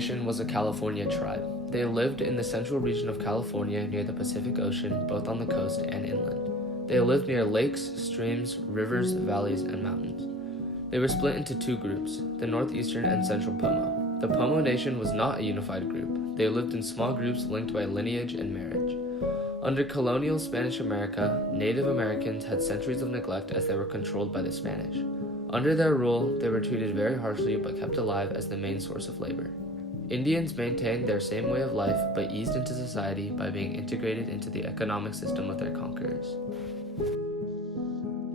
Nation was a California tribe. They lived in the central region of California near the Pacific Ocean, both on the coast and inland. They lived near lakes, streams, rivers, valleys, and mountains. They were split into two groups, the northeastern and central Pomo. The Pomo Nation was not a unified group. They lived in small groups linked by lineage and marriage. Under colonial Spanish America, Native Americans had centuries of neglect as they were controlled by the Spanish. Under their rule, they were treated very harshly but kept alive as the main source of labor. Indians maintained their same way of life but eased into society by being integrated into the economic system of their conquerors.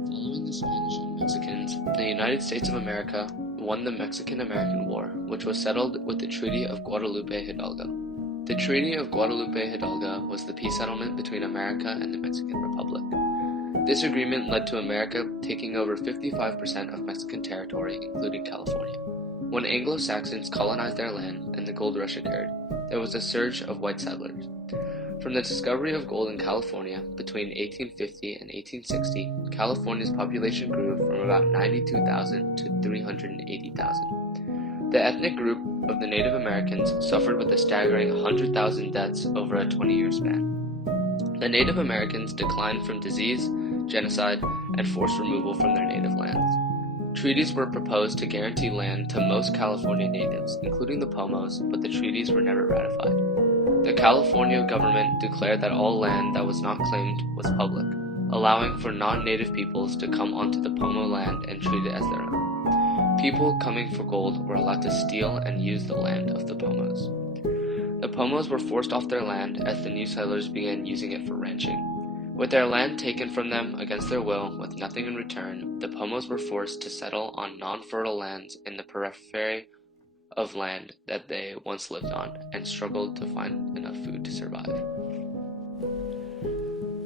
Following the Spanish and Mexicans, the United States of America won the Mexican-American War, which was settled with the Treaty of Guadalupe Hidalgo. The Treaty of Guadalupe Hidalgo was the peace settlement between America and the Mexican Republic. This agreement led to America taking over 55% of Mexican territory, including California. When Anglo-Saxons colonized their land and the gold rush occurred, there was a surge of white settlers. From the discovery of gold in California between 1850 and 1860, California's population grew from about 92,000 to 380,000. The ethnic group of the Native Americans suffered with a staggering 100,000 deaths over a 20-year span. The Native Americans declined from disease, genocide, and forced removal from their native lands. Treaties were proposed to guarantee land to most California natives, including the Pomos, but the treaties were never ratified. The California government declared that all land that was not claimed was public, allowing for non-native peoples to come onto the Pomo land and treat it as their own. People coming for gold were allowed to steal and use the land of the Pomos. The Pomos were forced off their land as the new settlers began using it for ranching. With their land taken from them against their will, with nothing in return, the Pomos were forced to settle on non-fertile lands in the periphery of land that they once lived on, and struggled to find enough food to survive.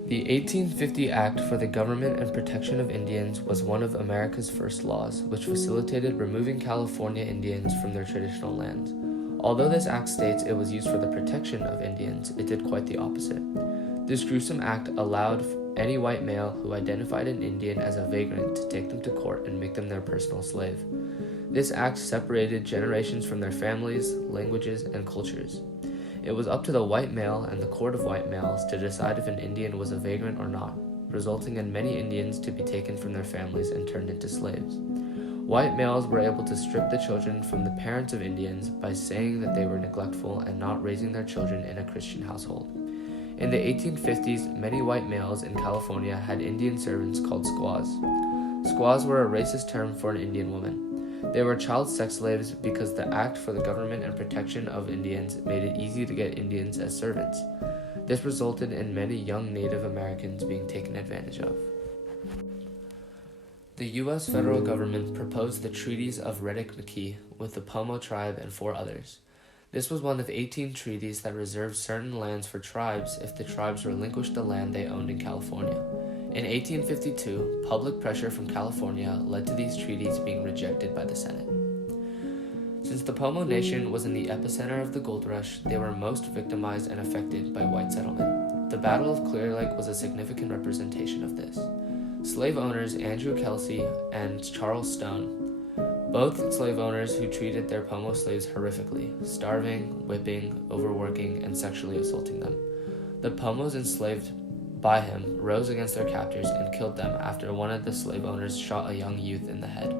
The 1850 Act for the Government and Protection of Indians was one of America's first laws, which facilitated removing California Indians from their traditional lands. Although this act states it was used for the protection of Indians, it did quite the opposite. This gruesome act allowed any white male who identified an Indian as a vagrant to take them to court and make them their personal slave. This act separated generations from their families, languages, and cultures. It was up to the white male and the court of white males to decide if an Indian was a vagrant or not, resulting in many Indians to be taken from their families and turned into slaves. White males were able to strip the children from the parents of Indians by saying that they were neglectful and not raising their children in a Christian household. In the 1850s, many white males in California had Indian servants called squaws. Squaws were a racist term for an Indian woman. They were child sex slaves because the Act for the Government and Protection of Indians made it easy to get Indians as servants. This resulted in many young Native Americans being taken advantage of. The U.S. federal government proposed the treaties of Reddick-McKee with the Pomo tribe and 4 others. This was one of 18 treaties that reserved certain lands for tribes if the tribes relinquished the land they owned in California. In 1852, public pressure from California led to these treaties being rejected by the Senate. Since the Pomo Nation was in the epicenter of the gold rush, they were most victimized and affected by white settlement. The Battle of Clear Lake was a significant representation of this. Slave owners Andrew Kelsey and Charles Stone, both slave owners who treated their Pomo slaves horrifically, starving, whipping, overworking, and sexually assaulting them. The Pomos enslaved by him rose against their captors and killed them after one of the slave owners shot a young youth in the head.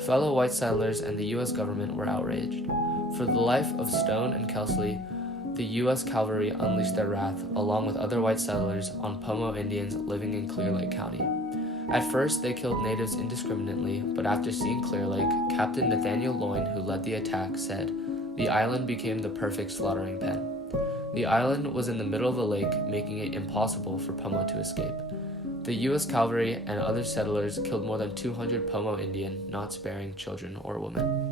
Fellow white settlers and the U.S. government were outraged. For the life of Stone and Kelsey, the U.S. cavalry unleashed their wrath, along with other white settlers, on Pomo Indians living in Clear Lake County. At first, they killed natives indiscriminately, but after seeing Clear Lake, Captain Nathaniel Loyne, who led the attack, said, "The island became the perfect slaughtering pen." The island was in the middle of the lake, making it impossible for Pomo to escape. The U.S. cavalry and other settlers killed more than 200 Pomo Indian, not sparing children or women.